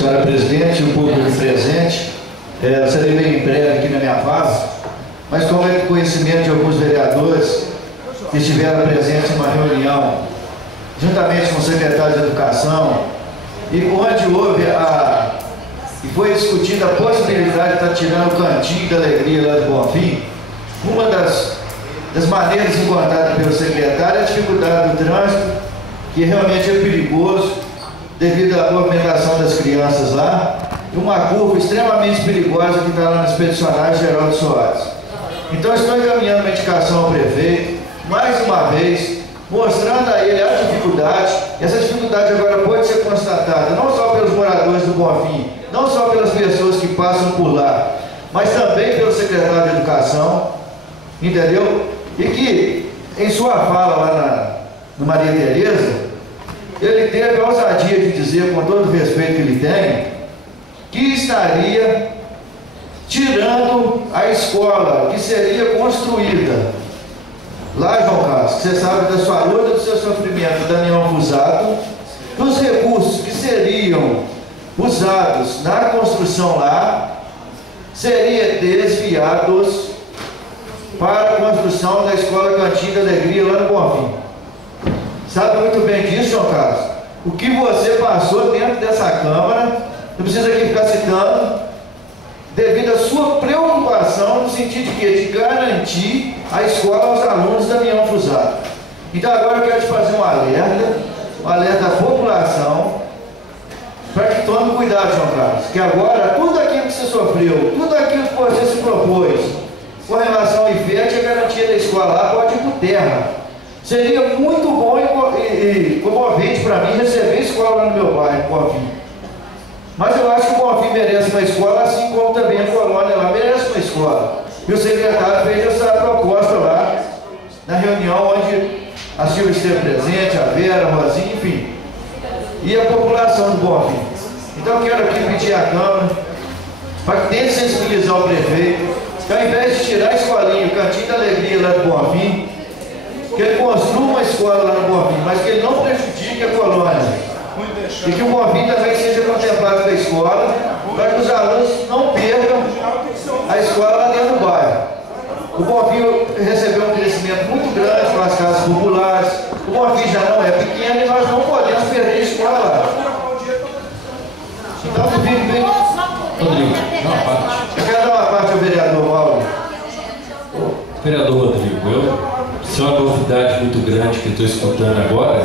Senhora Presidente, o público presente, serei bem breve aqui na minha fala, mas como é de conhecimento de alguns vereadores que estiveram presentes em uma reunião, juntamente com o secretário de Educação, e onde houve e foi discutida a possibilidade de estar tirando o Cantinho da Alegria lá de Bonfim. Uma das maneiras encontradas pelo secretário é a dificuldade do trânsito, que realmente é perigoso devido à movimentação das crianças lá, e uma curva extremamente perigosa que está lá na Expedicionária Geraldo Soares. Então estou encaminhando uma indicação ao prefeito, mais uma vez, mostrando a ele a dificuldade. Essa dificuldade agora pode ser constatada não só pelos moradores do Bonfim, não só pelas pessoas que passam por lá, mas também pelo secretário de Educação, entendeu? E que, em sua fala lá no Maria Tereza, ele teve a ousadia de dizer, com todo o respeito que ele tem, que estaria tirando a escola que seria construída lá, João Carlos, você sabe da sua luta, do seu sofrimento, Daniel Fusato, dos recursos que seriam usados na construção lá, seriam desviados para a construção da Escola Cantinho da Alegria lá no Bonfim. Sabe muito bem disso, João Carlos? O que você passou dentro dessa Câmara, não precisa aqui ficar citando, devido à sua preocupação no sentido de quê? De garantir a escola aos alunos da Daniel Fusato. Então agora eu quero te fazer um alerta à população, para que tome cuidado, João Carlos, que agora tudo aquilo que você sofreu, tudo aquilo que você se propôs com relação ao IFET, a garantia da escola lá pode ir por terra. Seria muito bom e comovente para mim receber escola lá no meu bairro, Bonfim. Mas eu acho que o Bonfim merece uma escola, assim como também a Colônia lá merece uma escola. E o secretário fez essa proposta lá, na reunião onde a Silvia esteve presente, a Vera, a Rosinha, enfim, e a população do Bonfim. Então eu quero aqui pedir à Câmara para que tente sensibilizar o prefeito, que ao invés de tirar a escolinha, o Cantinho da Alegria lá do Bonfim, que ele construa uma escola lá no Bonfim, mas que ele não prejudique a Colônia. E que o Bonfim também seja contemplado com a escola, para que os alunos não percam a escola lá dentro do bairro. O Bonfim recebeu um crescimento muito grande com as casas populares, o Bonfim já não é pequeno e nós não podemos perder a escola lá. Então, fique bem. Rodrigo, dá uma parte. Eu quero dar uma parte ao vereador Mauro. Vereador Rodrigo, isso é uma novidade muito grande que eu estou escutando agora,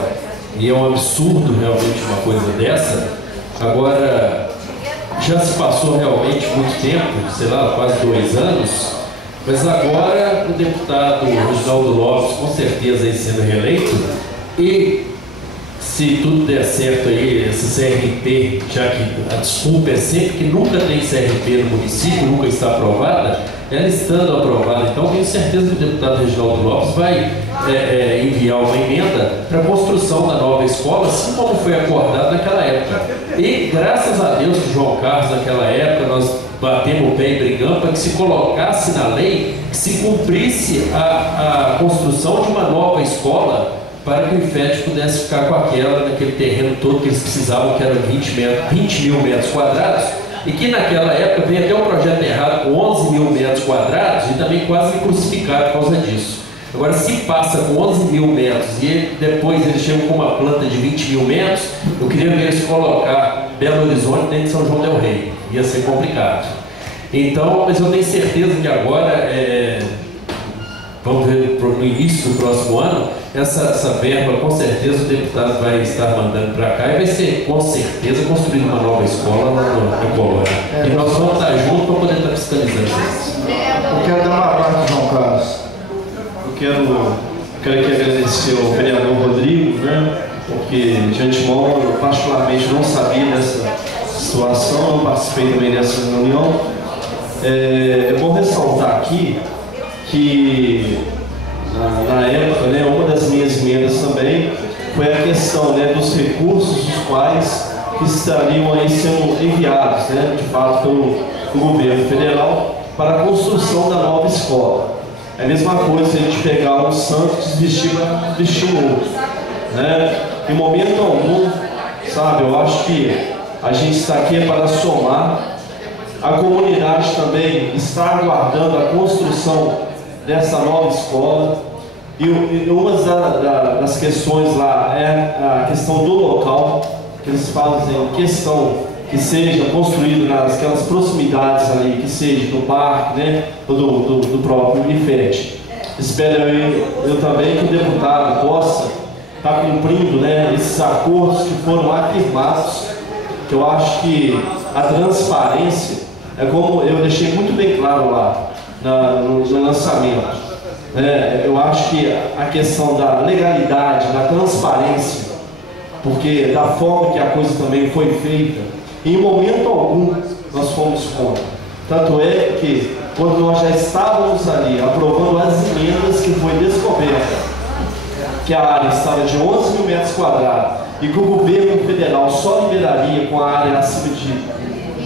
e é um absurdo realmente uma coisa dessa. Agora, já se passou realmente muito tempo, sei lá, quase 2 anos, mas agora o deputado Reginaldo Lopes, com certeza, sendo reeleito, e se tudo der certo aí, esse CRP, já que a desculpa é sempre que nunca tem CRP no município, nunca está aprovada, ela estando aprovada, então tenho certeza que o deputado Reginaldo Lopes vai enviar uma emenda para a construção da nova escola, assim como foi acordado naquela época. E graças a Deus que João Carlos, naquela época, nós batemos o pé e brigamos para que se colocasse na lei, que se cumprisse a construção de uma nova escola, para que o IFET pudesse ficar com naquele terreno todo que eles precisavam, que era 20 mil metros quadrados, e que naquela época veio até um projeto errado com 11 mil metros quadrados e também quase crucificado por causa disso. Agora, se passa com 11 mil metros e depois eles chegam com uma planta de 20 mil metros, eu queria ver eles colocar Belo Horizonte dentro de São João del Rei. Ia ser complicado. Então, mas eu tenho certeza que agora, vamos ver no início do próximo ano, essa verba, com certeza, o deputado vai estar mandando para cá e vai ser, com certeza, construindo uma nova escola na Colônia. E nós vamos estar juntos para poder estar fiscalizando isso. Eu quero dar uma parte, João Carlos. Eu quero aqui agradecer ao vereador Rodrigo, né? Porque, de antemão, eu particularmente não sabia dessa situação, eu participei também dessa reunião. É bom ressaltar aqui que na época, né, uma das minhas emendas também foi a questão, né, dos recursos dos quais que estariam aí sendo enviados, né, de fato pelo governo federal para a construção da nova escola. É a mesma coisa se a gente pegar um santo e desvestir para vestir um outro, né? Em momento algum, sabe, eu acho que A gente está aqui para somar. A comunidade também está aguardando a construção dessa nova escola. E uma das questões lá é a questão do local, que eles fazem questão que seja construído naquelas proximidades ali, que seja do parque, né, do próprio IFET. Espero eu também que o deputado possa estar cumprindo, né, esses acordos que foram afirmados, que eu acho que a transparência é como eu deixei muito bem claro lá no lançamento. Eu acho que a questão da legalidade, da transparência, porque da forma que a coisa também foi feita, em momento algum nós fomos contra. Tanto é que quando nós já estávamos ali aprovando as emendas, que foi descoberta que a área estava de 11 mil metros quadrados e que o governo federal só liberaria com a área acima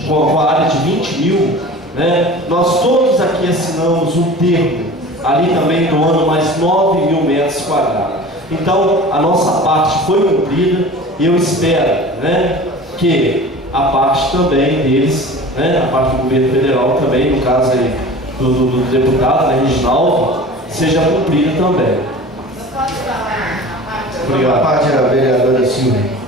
com a área de 20 mil, né? Nós todos aqui assinamos um termo ali também doando mais 9 mil metros quadrados. Então a nossa parte foi cumprida e eu espero, né, que a parte também deles, né, a parte do governo federal também, no caso aí do deputado, né, Reginaldo, seja cumprida também. Obrigado. A parte da vereadora Silvia.